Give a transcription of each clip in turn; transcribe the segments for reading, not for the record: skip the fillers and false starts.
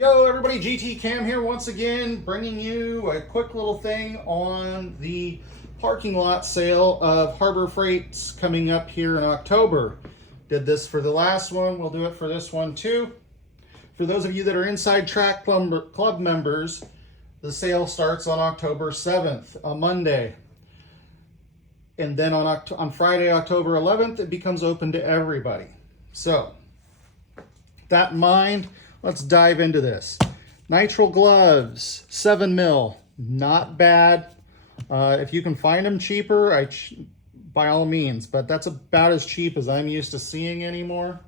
Yo everybody, GT Cam here once again, bringing you a quick little thing on the parking lot sale of Harbor Freight's coming up here in October. Did this for the last one, we'll do it for this one too. For those of you that are Inside Track Club members, the sale starts on October 7th, a Monday. And then on Friday, October 11th, it becomes open to everybody. So, that in mind, let's dive into this. Nitrile gloves, 7 mil, not bad. If you can find them cheaper, by all means, but that's about as cheap as I'm used to seeing anymore.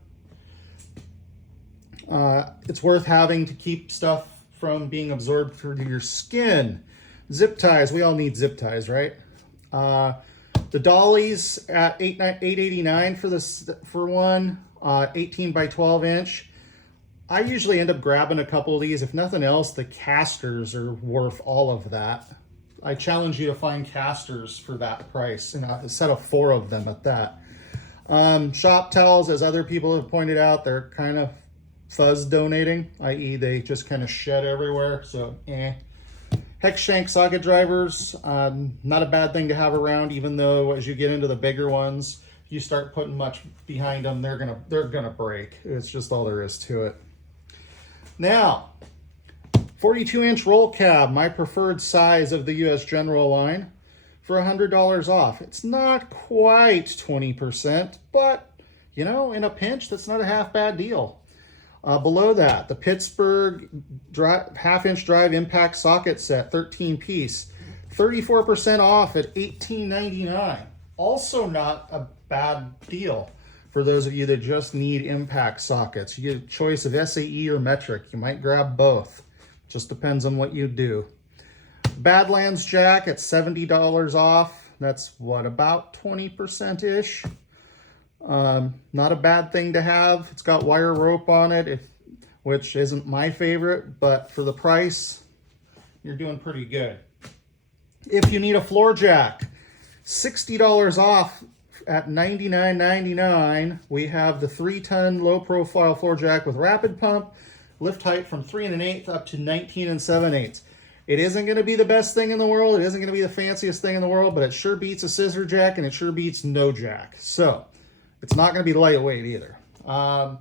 It's worth having to keep stuff from being absorbed through your skin. Zip ties, we all need zip ties, right? The dollies at $8.89 for one, 18 by 12 inch. I usually end up grabbing a couple of these. If nothing else, the casters are worth all of that. I challenge you to find casters for that price, and a set of 4 of them at that. Shop towels, as other people have pointed out, they're kind of fuzz donating, i.e. they just kind of shed everywhere, so Hex shank socket drivers, not a bad thing to have around, even though as you get into the bigger ones, you start putting much behind them, they're gonna break. It's just all there is to it. Now, 42-inch roll cab, my preferred size of the US General line, for $100 off. It's not quite 20%, but, you know, in a pinch, that's not a half bad deal. Below that, the Pittsburgh half-inch drive impact socket set, 13-piece, 34% off at $18.99. Also not a bad deal. For those of you that just need impact sockets, you get a choice of SAE or metric. You might grab both. Just depends on what you do. Badlands jack at $70 off. That's what, about 20%-ish. Not a bad thing to have. It's got wire rope on it, which isn't my favorite, but for the price, you're doing pretty good. If you need a floor jack, $60 off at $99.99. We have the 3-ton low-profile floor jack with rapid pump, lift height from 3 1/8 up to 19 7/8. It isn't going to be the best thing in the world. It isn't going to be the fanciest thing in the world, but it sure beats a scissor jack, and it sure beats no jack. So, it's not going to be lightweight either. The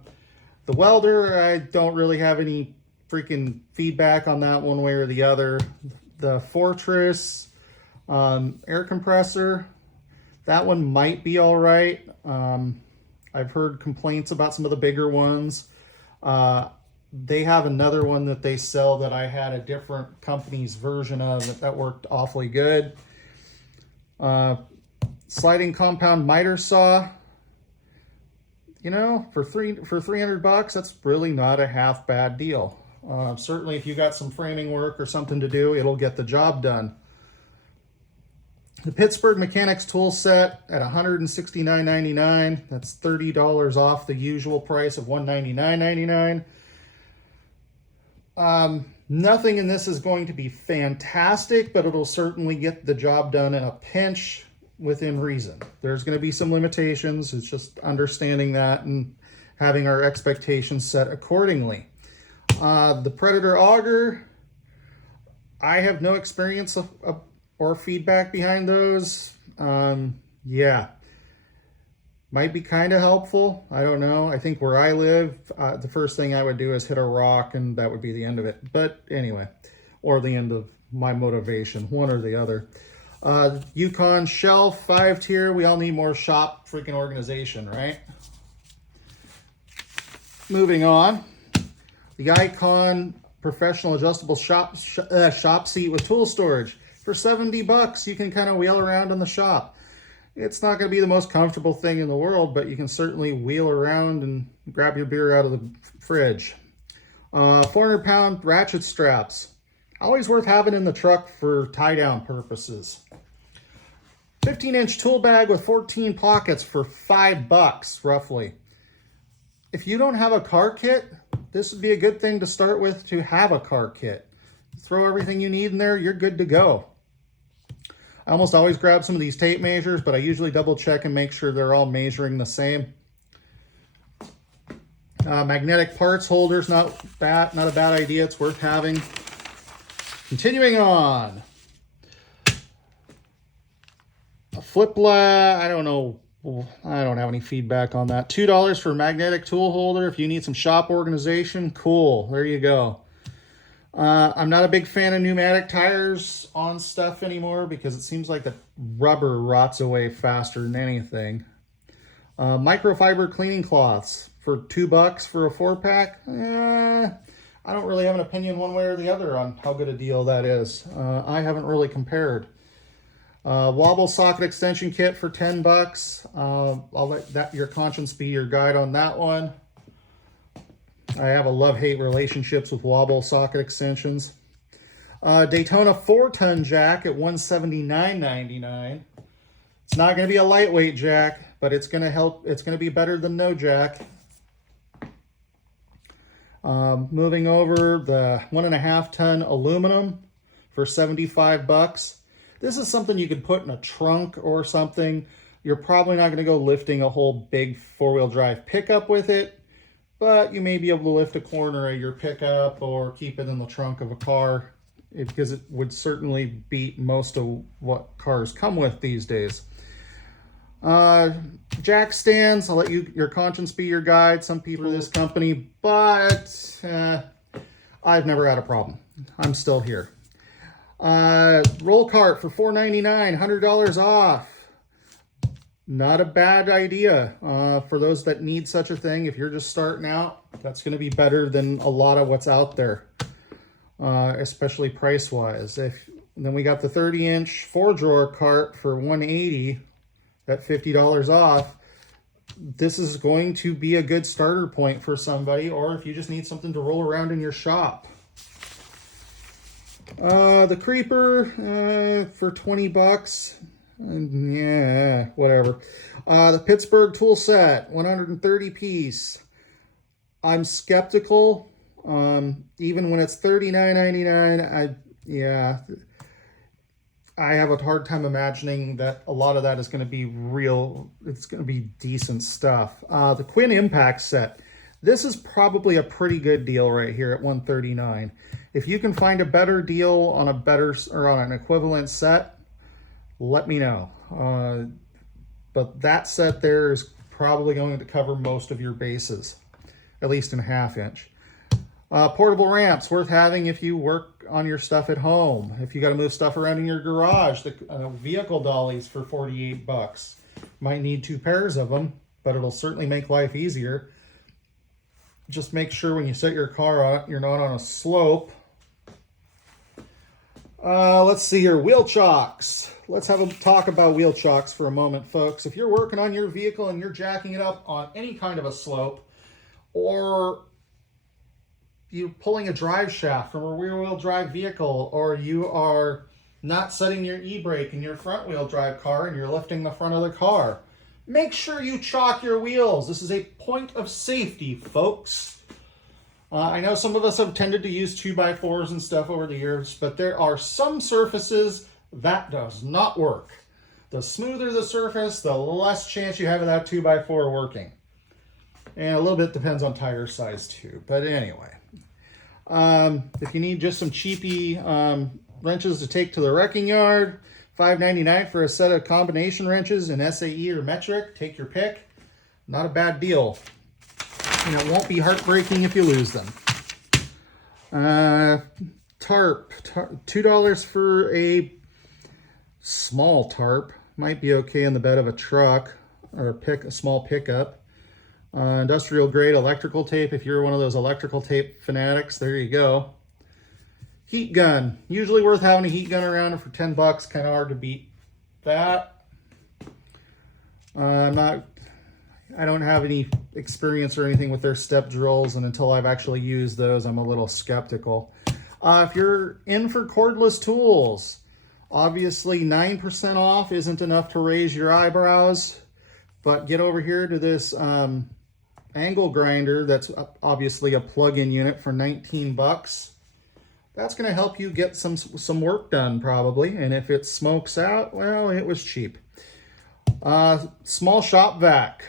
welder, I don't really have any freaking feedback on that one way or the other. The Fortress air compressor, that one might be all right. I've heard complaints about some of the bigger ones. They have another one that they sell that I had a different company's version of that worked awfully good. Sliding compound miter saw. You know, for $300, that's really not a half bad deal. Certainly if you got some framing work or something to do, it'll get the job done. The Pittsburgh Mechanics tool set at $169.99. That's $30 off the usual price of $199.99. Nothing in this is going to be fantastic, but it'll certainly get the job done in a pinch within reason. There's going to be some limitations. It's just understanding that and having our expectations set accordingly. The Predator auger, I have no experience or feedback behind those. Yeah, might be kind of helpful. I don't know. I think where I live, the first thing I would do is hit a rock, and that would be the end of it. But anyway, or the end of my motivation, one or the other. Yukon shelf, 5-tier. We all need more shop freaking organization, right? Moving on, the Icon professional adjustable shop seat with tool storage. For $70, you can kind of wheel around in the shop. It's not going to be the most comfortable thing in the world, but you can certainly wheel around and grab your beer out of the fridge. 400-pound ratchet straps. Always worth having in the truck for tie-down purposes. 15-inch tool bag with 14 pockets for $5, roughly. If you don't have a car kit, this would be a good thing to start with, to have a car kit. Throw everything you need in there, you're good to go. I almost always grab some of these tape measures, but I usually double check and make sure they're all measuring the same. Magnetic parts holders, not a bad idea. It's worth having. Continuing on. A Flipla, I don't know. I don't have any feedback on that. $2 for a magnetic tool holder. If you need some shop organization, cool. There you go. I'm not a big fan of pneumatic tires on stuff anymore because it seems like the rubber rots away faster than anything. Microfiber cleaning cloths for $2 for a 4-pack. I don't really have an opinion one way or the other on how good a deal that is. I haven't really compared. Wobble socket extension kit for $10. I'll let your conscience be your guide on that one. I have a love-hate relationships with wobble socket extensions. Daytona 4-ton jack at $179.99. It's not going to be a lightweight jack, but it's going to help. It's going to be better than no jack. Moving over, the 1.5-ton aluminum for $75. This is something you could put in a trunk or something. You're probably not going to go lifting a whole big 4-wheel drive pickup with it, but you may be able to lift a corner of your pickup or keep it in the trunk of a car because it would certainly beat most of what cars come with these days. Jack stands, I'll let your conscience be your guide. Some people in this company, but I've never had a problem. I'm still here. Roll cart for $4.99, $100 off. Not a bad idea for those that need such a thing. If you're just starting out, that's going to be better than a lot of what's out there, especially price-wise. Then we got the 30-inch 4-drawer cart for $180 at $50 off. This is going to be a good starter point for somebody, or if you just need something to roll around in your shop. The creeper for $20. Yeah, whatever. The Pittsburgh tool set, 130 piece. I'm skeptical. Even when it's $39.99, I have a hard time imagining that a lot of that is going to be real. It's going to be decent stuff. The Quinn Impact set. This is probably a pretty good deal right here at $139. If you can find a better deal on on an equivalent set, let me know. But that set there is probably going to cover most of your bases, at least in a 1/2 inch. Portable ramps, worth having if you work on your stuff at home. If you got to move stuff around in your garage, the vehicle dollies for $48. Might need 2 pairs of them, but it'll certainly make life easier. Just make sure when you set your car on, you're not on a slope. Let's see here, wheel chocks. Let's have a talk about wheel chocks for a moment, folks. If you're working on your vehicle and you're jacking it up on any kind of a slope, or you're pulling a drive shaft from a rear-wheel drive vehicle, or you are not setting your e-brake in your front-wheel drive car and you're lifting the front of the car, make sure you chock your wheels. This is a point of safety, folks. I know some of us have tended to use 2x4s and stuff over the years, but there are some surfaces that does not work. The smoother the surface, the less chance you have of that 2x4 working. And a little bit depends on tire size too. But anyway, if you need just some cheapy wrenches to take to the wrecking yard, $5.99 for a set of combination wrenches in SAE or metric. Take your pick. Not a bad deal. And it won't be heartbreaking if you lose them. Tarp, $2 for a small tarp. Might be okay in the bed of a truck or a small pickup. Industrial grade electrical tape. If you're one of those electrical tape fanatics, there you go. Heat gun. Usually worth having a heat gun around for $10. Kind of hard to beat that. I don't have any experience or anything with their step drills, and until I've actually used those, I'm a little skeptical. If you're in for cordless tools, obviously 9% off isn't enough to raise your eyebrows, but get over here to this angle grinder that's obviously a plug-in unit for $19. That's going to help you get some work done probably, and if it smokes out, well, it was cheap. Small shop vac.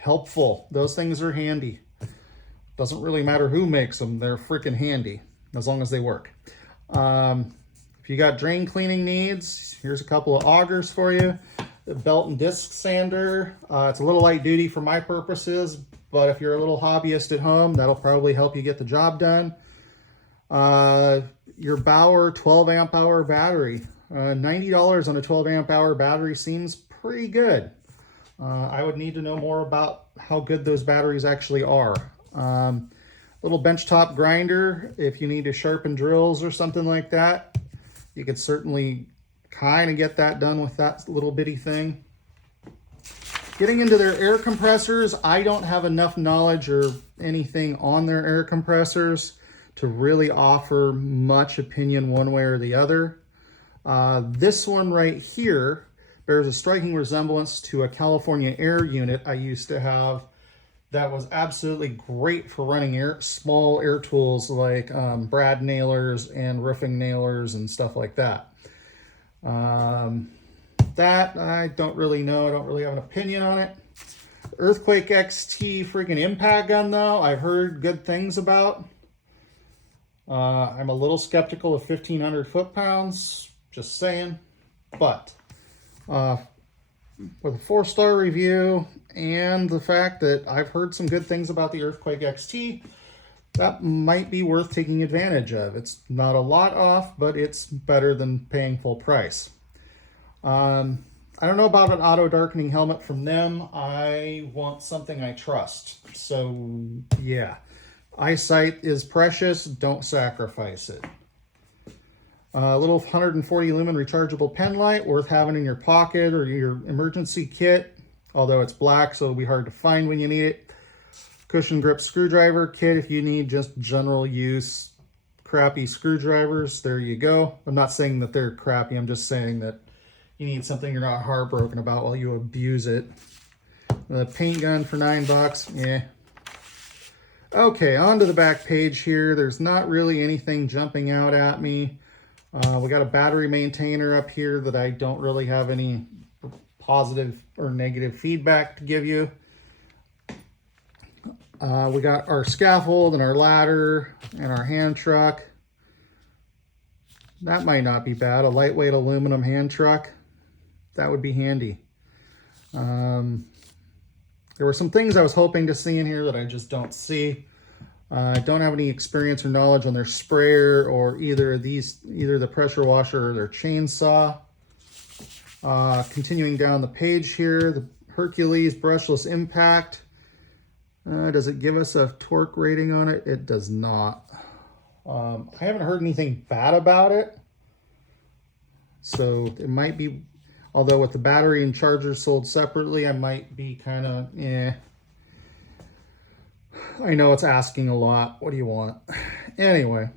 Helpful. Those things are handy. Doesn't really matter who makes them. They're freaking handy as long as they work. If you got drain cleaning needs, here's a couple of augers for you. The belt and disc sander. It's a little light duty for my purposes, but if you're a little hobbyist at home, that'll probably help you get the job done. Your Bauer 12 amp hour battery. $90 on a 12 amp hour battery seems pretty good. I would need to know more about how good those batteries actually are. Little benchtop grinder, if you need to sharpen drills or something like that, you could certainly kind of get that done with that little bitty thing. Getting into their air compressors, I don't have enough knowledge or anything on their air compressors to really offer much opinion one way or the other. This one right here bears a striking resemblance to a California Air unit I used to have that was absolutely great for running small air tools like brad nailers and roofing nailers and stuff like that. That I don't really know. I don't really have an opinion on it. Earthquake XT freaking impact gun though, I've heard good things about. I'm a little skeptical of 1,500 foot-pounds, just saying. But with a 4-star review and the fact that I've heard some good things about the Earthquake XT, that might be worth taking advantage of. It's not a lot off, but it's better than paying full price. I don't know about an auto darkening helmet from them. I want something I trust. So yeah, eyesight is precious. Don't sacrifice it. A little 140 lumen rechargeable pen light, worth having in your pocket or your emergency kit, although it's black, so it'll be hard to find when you need it. Cushion grip screwdriver kit if you need just general use crappy screwdrivers. There you go. I'm not saying that they're crappy. I'm just saying that you need something you're not heartbroken about while you abuse it. The paint gun for $9. Yeah. Okay, on to the back page here. There's not really anything jumping out at me. We got a battery maintainer up here that I don't really have any positive or negative feedback to give you. We got our scaffold and our ladder and our hand truck. That might not be bad. A lightweight aluminum hand truck. That would be handy. There were some things I was hoping to see in here that I just don't see. I don't have any experience or knowledge on their sprayer or either the pressure washer or their chainsaw. Continuing down the page here, the Hercules brushless impact. Does it give us a torque rating on it? It does not. I haven't heard anything bad about it. So it might be, although with the battery and charger sold separately, I might be kind of, I know it's asking a lot. What do you want? Anyway,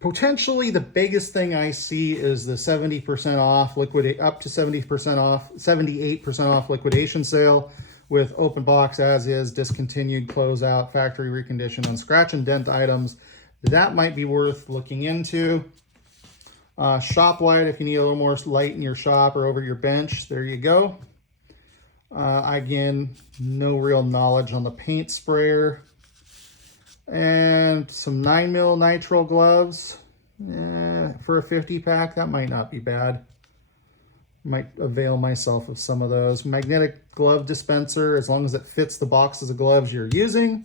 potentially the biggest thing I see is the 70% off, up to 70% off, 78% off liquidation sale with open box as is, discontinued, closeout, factory reconditioned on scratch and dent items. That might be worth looking into. Shop light if you need a little more light in your shop or over your bench. There you go. Again, no real knowledge on the paint sprayer. And some 9mm nitrile gloves. For a 50-pack, that might not be bad. Might avail myself of some of those. Magnetic glove dispenser, as long as it fits the boxes of gloves you're using.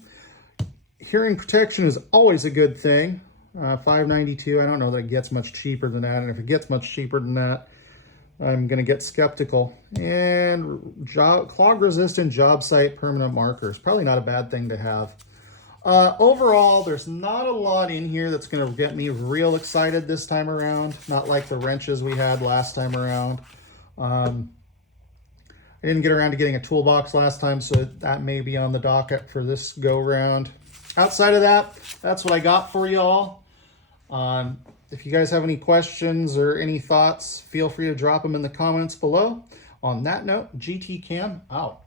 Hearing protection is always a good thing. $5.92. I don't know that it gets much cheaper than that. And if it gets much cheaper than that, I'm going to get skeptical. And clog-resistant job site permanent markers. Probably not a bad thing to have. Overall, there's not a lot in here that's going to get me real excited this time around. Not like the wrenches we had last time around. I didn't get around to getting a toolbox last time, so that may be on the docket for this go-round. Outside of that, that's what I got for y'all. If you guys have any questions or any thoughts, feel free to drop them in the comments below. On that note, GT Cam out.